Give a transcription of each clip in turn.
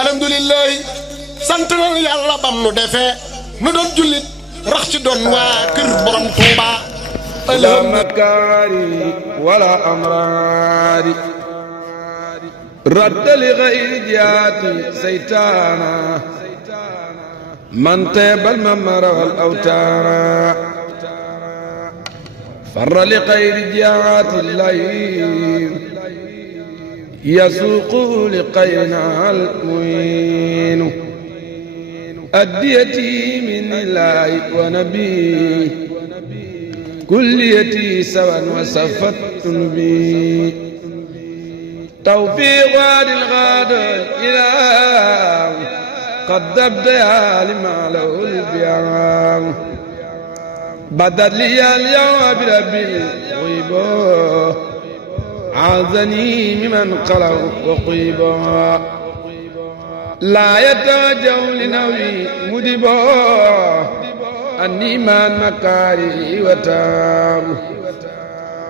alhamdulilah sant na yàlla bam nu defee nu doon jullit rax ci doon waa kër borom Tuuba. لا مكاري ولا أمراري رد لغير جهاتي سيتانا من طيب الممر والأوتار فر لغير جهات الليل يسوق لقينا المعين أديتي من الله ونبيه كليتي سوا وسفت بي توفيق وادي الغادر إلى قد أبدأ لما له البيان بدل لي اليوم بربي الغيب عاذني ممن قلوا وقيبا لا يتوجه لنوي مدبا أني من مكاري وتاب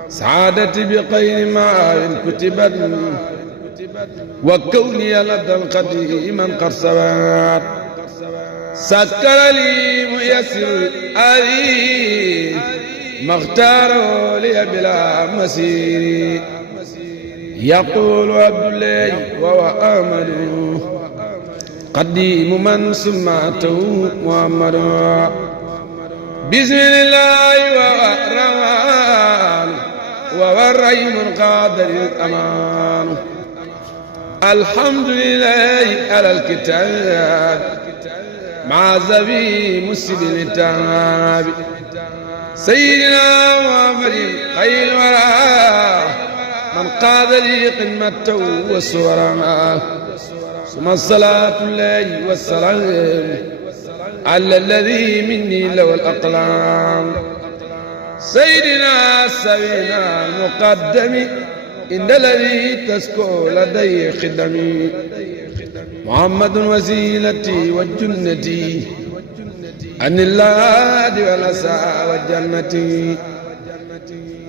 سعادتي بغير ما كتبت وكوني لدى القديم قد سبات سكر لي ميسر أري ما اختاره لي بلا مسير يقول عبد الله وهو آمل قديم من سمعته محمد بسم الله والرحمن والرحيم القادر الأمان الحمد لله على الكتاب مع زبي مسجد التعب سيدنا محمد خير الورى من قاد لي قمته والسورة ثم الصلاة الله والسلام على الذي مني له الأقلام سيدنا سيدنا المقدم إن الذي تسكو لدي خدمي محمد وسيلتي وجنتي عن الله والأسى والجنة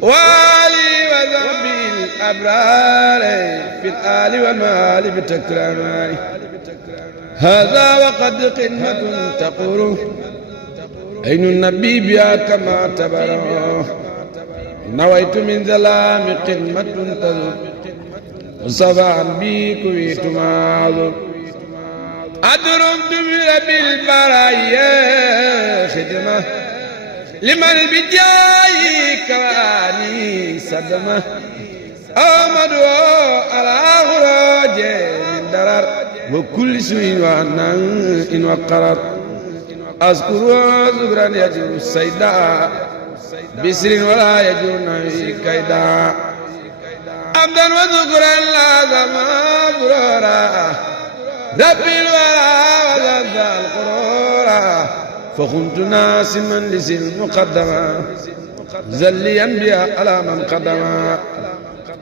والي وذنبي الأبرار في الآل والمال بتكرار هذا وقد قمة تقول أين النبي بها كما اعتبره نويت من ظلام قمة تذر وصفا بي كويت معذر أدرمت برب البرايا خدمة لمن بجاي كواني صدمة أمد على خراج من درر وكل سوء وعنا إن وقرر أذكر ذكرا يجر السيداء بسر ولا يجر نبي كيدا عبدا وذكرا لازم برورا ربي الورى وزاد القرورا فكنت ناسما لسن مقدما زليا بها على من قدما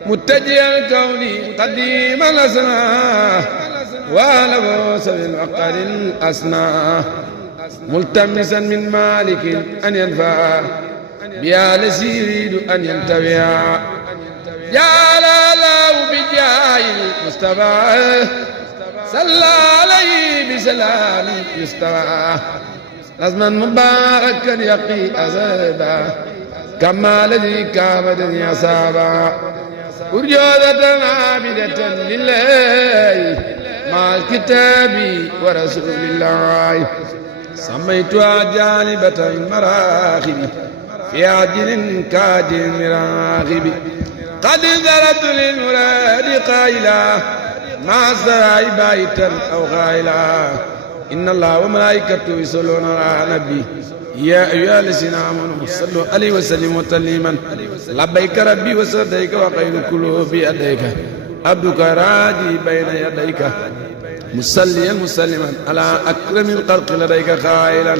متجيا كوني قديما الأسنى وعلى بوس بالعقل الأسنى ملتمسا من مالك أن ينفع بها لسي يريد أن ينتبع جعل الله بجاه المصطفى صلى عليه بسلام يستوى نظما مباركا يقي أزابا كما الذي كابدني أصابا أرجوذة عابدة لله مع الكتاب ورسول الله سميتها جانبة المراغب في عجل كاجل مراغب قد انذرت للمراد قائلا مع الزراع بايتا أو غائلا إن الله وملائكته يصلون على النبي يا أيها الذين آمنوا صلوا عليه وسلموا تسليما لبيك ربي وسعديك وخير كله بيديك عبدك راجي بين يديك مصليا مسلما على أكرم الخلق لديك خائلا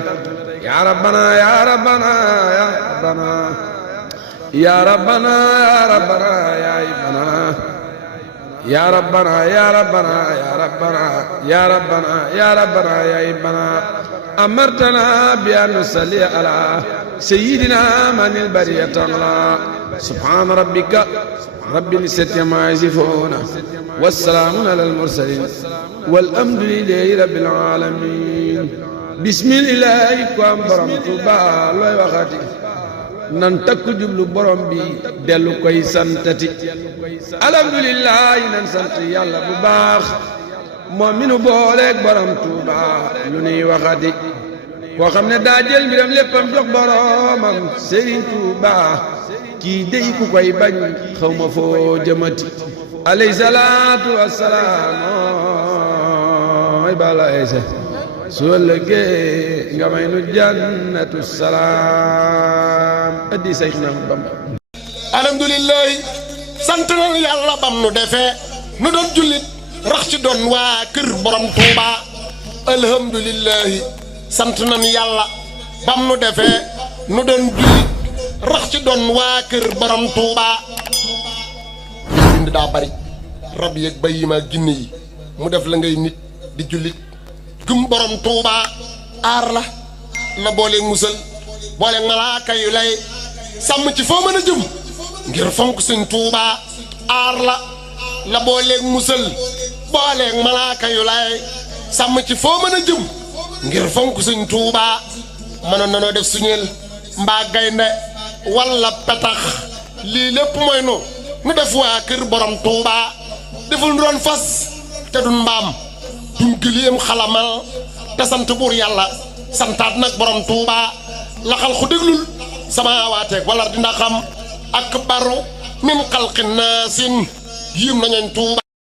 يا ربنا يا ربنا يا ربنا يا ربنا يا ربنا يا ابنا يا ربنا يا ربنا يا ربنا يا ربنا يا ربنا يا ابنا أمرتنا بأن نصلي على سيدنا من البرية الله سبحان ربك رب العزة عما يصفون والسلام على المرسلين walhamdulillahi rabbil alamin bismillahi ko am borom Tuuba looy waxati nan takku jublu borom bi dellu koy santati alhamdulillahi nan sant yàlla bu baax moom mi nu booleeg borom Tuuba lu nuy waxati koo xam ne daa jël mbiram léppam jox boromam Sëriñ Tuuba kii dey ku koy bañ xaw ma foo jëmati alayhi salaatu wassalaam ay bala eese su ëllëgee nga may nu jannatu salaam addi Seexna Bamba alhamdulillahi sant na yàlla bam nu defee nu doon jullit rax ci doon waa kër borom Tuuba alhamdulillahi sant nañ yàlla bam nu defee nu doon jullit rax ci doon waa kër borom Tuuba bind daa bari rab yeeg bay yi ma ginne yi mu def la ngay nit di jullit gëm borom Tuuba aar la booleeg musal booleeg malaaka yu lay sàmm ci foo mën a jëm ngir fonk Sëñ Tuuba aar la booleeg musal booleeg malaaka yu lay sàmm ci foo mën a jëm ngir fonk Sëñ Tuuba mënoon nanoo def suñeel mbaa gaynde walla petax lii lépp mooy nu def waa kër borom Tuuba deful nu doon fas te dun mbaam duñ gëléem xalamal te sant buur yàlla santaat nag borom Tuuba laxal xu déglul sama waateeg wala dina xam ak baru min xalqi naasin yim nañu Tuuba